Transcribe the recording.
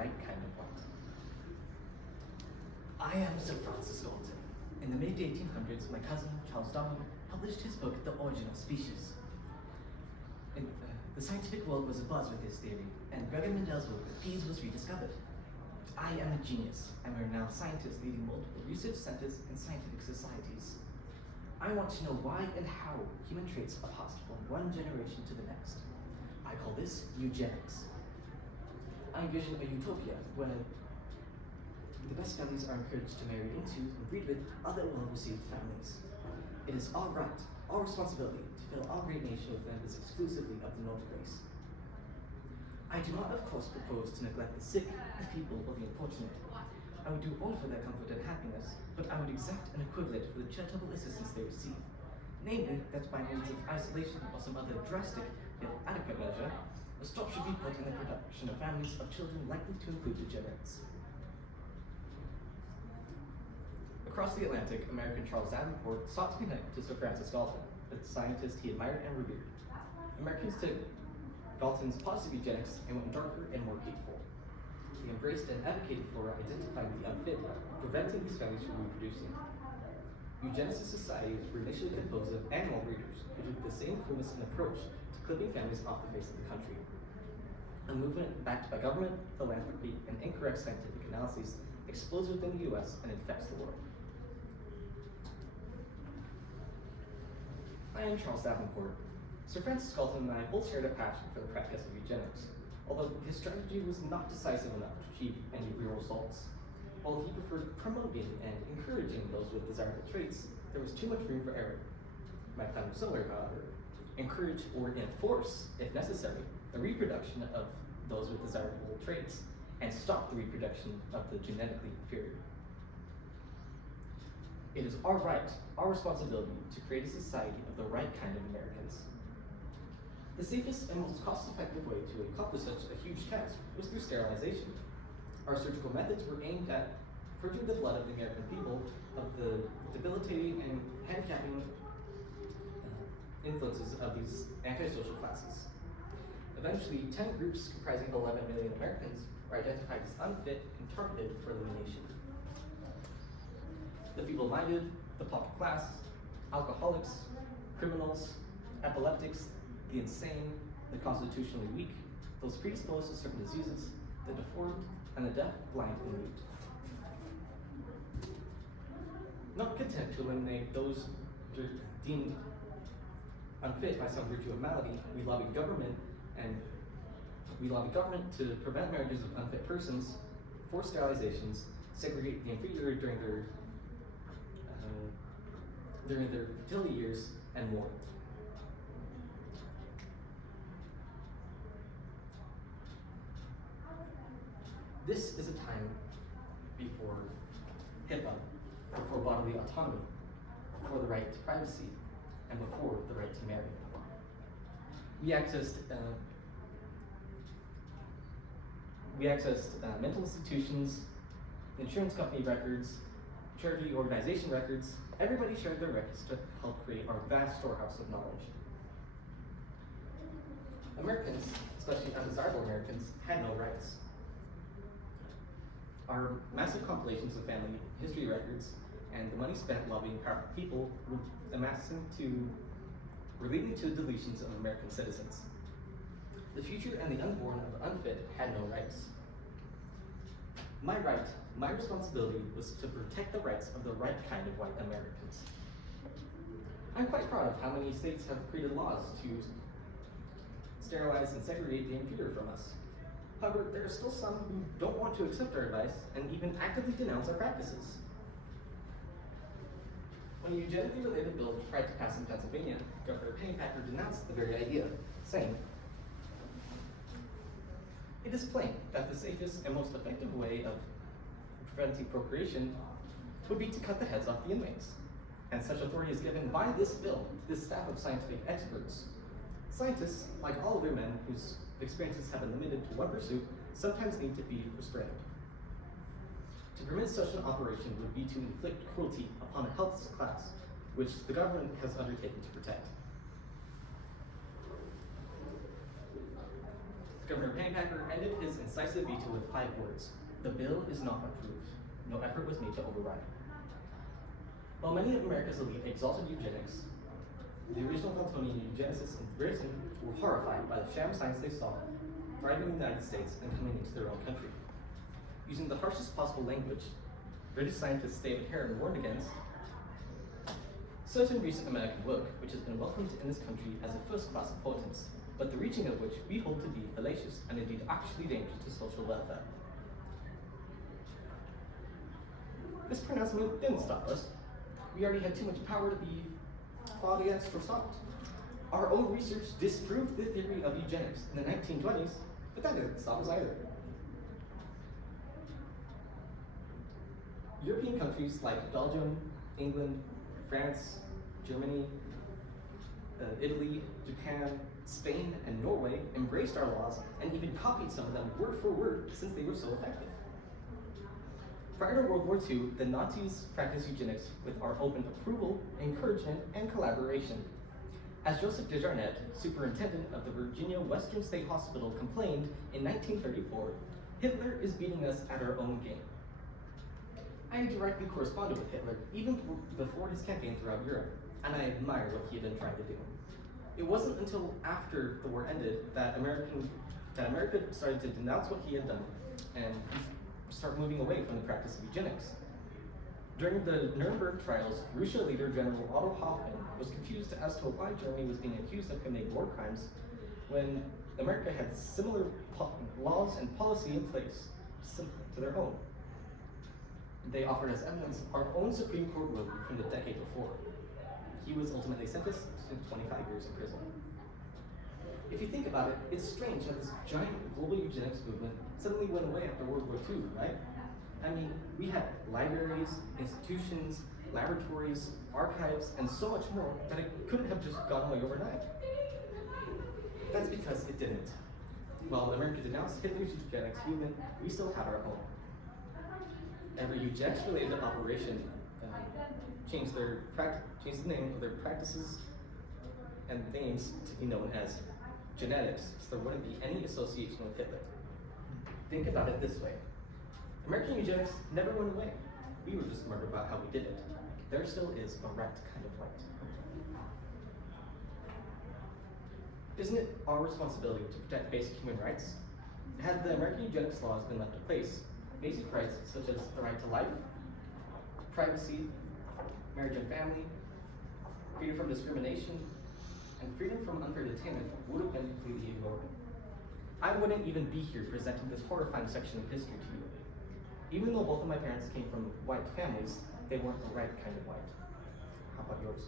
right kind of white. I am Sir Francis Galton. In the mid-1800s, my cousin, Charles Darwin, published his book, The Origin of Species. The scientific world was abuzz with his theory, and Gregor Mendel's work with peas was rediscovered. I am a genius. I'm a renowned scientist leading multiple research centers and scientific societies. I want to know why and how human traits are passed from one generation to the next. I call this eugenics. I envision a utopia where the best families are encouraged to marry into and breed with other well-received families. It is our right, our responsibility, to fill our great nation with members exclusively of the Nordic race. I do not, of course, propose to neglect the sick, the feeble, or the unfortunate. I would do all for their comfort and happiness, but I would exact an equivalent for the charitable assistance they receive. Namely, that by means of isolation or some other drastic yet adequate measure, a stop should be put in the production of families of children likely to include degenerates. Across the Atlantic, American Charles Davenport sought to connect to Sir Francis Galton, a scientist he admired and revered. Americans took Galton's positive eugenics and went darker and more hateful. He embraced and advocated for identifying the unfit, preventing these families from reproducing. Eugenicist societies were initially composed of animal breeders who took the same coolness and approach to clipping families off the face of the country. A movement backed by government, philanthropy, and incorrect scientific analyses explodes within the US and infects the world. I am Charles Davenport. Sir Francis Galton and I both shared a passion for the practice of eugenics, although his strategy was not decisive enough to achieve any real results. While he preferred promoting and encouraging those with desirable traits, there was too much room for error. My plan was similar, however: encourage or enforce, if necessary, the reproduction of those with desirable traits, and stop the reproduction of the genetically inferior. It is our right, our responsibility, to create a society of the right kind of Americans. The safest and most cost-effective way to accomplish such a huge task was through sterilization. Our surgical methods were aimed at purging the blood of the American people of the debilitating and handicapping influences of these antisocial classes. Eventually, 10 groups comprising 11 million Americans were identified as unfit and targeted for elimination. The feeble-minded, the pocket class, alcoholics, criminals, epileptics, the insane, the constitutionally weak, those predisposed to certain diseases, the deformed, and the deaf, blind, and mute. Not content to eliminate those deemed unfit by some virtue of malady, we lobbied government to prevent marriages of unfit persons, force sterilizations, segregate the inferior during their fertility years, and more. This is a time before HIPAA, before bodily autonomy, before the right to privacy, and before the right to marry. We accessed mental institutions, insurance company records, charity organization records. Everybody shared their records to help create our vast storehouse of knowledge. Americans, especially undesirable Americans, had no rights. Our massive compilations of family history records and the money spent lobbying powerful people were leading to deletions of American citizens. The future and the unborn of unfit had no rights. My right, my responsibility was to protect the rights of the right kind of white Americans. I'm quite proud of how many states have created laws to sterilize and segregate the inferior from us. However, there are still some who don't want to accept our advice and even actively denounce our practices. When a eugenically related bill was tried to pass in Pennsylvania, Governor Pennypacker denounced the very idea, saying, "It is plain that the safest and most effective way of preventing procreation would be to cut the heads off the inmates. And such authority is given by this bill to this staff of scientific experts. Scientists, like all other men whose experiences have been limited to one pursuit, sometimes need to be restrained. To permit such an operation would be to inflict cruelty upon a helpless class, which the government has undertaken to protect." Governor Pennypacker ended his incisive veto with 5 words: "The bill is not approved." No effort was made to override. While many of America's elite exalted eugenics, the original Wiltonian eugenicists in Britain were horrified by the sham science they saw thriving in the United States and coming into their own country. Using the harshest possible language, British scientist David Heron warned against certain recent American work which has been welcomed in this country as a first-class importance, but the reaching of which we hold to be fallacious and indeed actually dangerous to social welfare. This pronouncement didn't stop us. We already had too much power to be fought against or stopped. Our own research disproved the theory of eugenics in the 1920s, but that didn't stop us either. European countries like Belgium, England, France, Germany, Italy, Japan, Spain, and Norway embraced our laws and even copied some of them word for word since they were so effective. Prior to World War II, the Nazis practiced eugenics with our open approval, encouragement, and collaboration. As Joseph Desjarnette, superintendent of the Virginia Western State Hospital, complained in 1934, "Hitler is beating us at our own game." I directly corresponded with Hitler even before his campaign throughout Europe, and I admire what he had been trying to do. It wasn't until after the war ended that America started to denounce what he had done and start moving away from the practice of eugenics. During the Nuremberg trials, Russia leader General Otto Hoffmann was confused as to why Germany was being accused of committing war crimes when America had similar laws and policy in place to their own. They offered as evidence our own Supreme Court ruling from the decade before. He was ultimately sentenced to 25 years in prison. If you think about it, it's strange that this giant global eugenics movement suddenly went away after World War II, right? I mean, we had libraries, institutions, laboratories, archives, and so much more that it couldn't have just gone away overnight. That's because it didn't. While America denounced Hitler's eugenics movement, we still had our own. Every eugenics-related operation changed the name of their practices and names to be known as genetics, so there wouldn't be any association with Hitler. Think about it this way. American eugenics never went away. We were just smart about how we did it. There still is a right kind of right. Isn't it our responsibility to protect basic human rights? Had the American eugenics laws been left in place, basic rights such as the right to life, privacy, marriage and family, freedom from discrimination, and freedom from unfair detainment would have been completely ignored. I wouldn't even be here presenting this horrifying section of history to you. Even though both of my parents came from white families, they weren't the right kind of white. How about yours?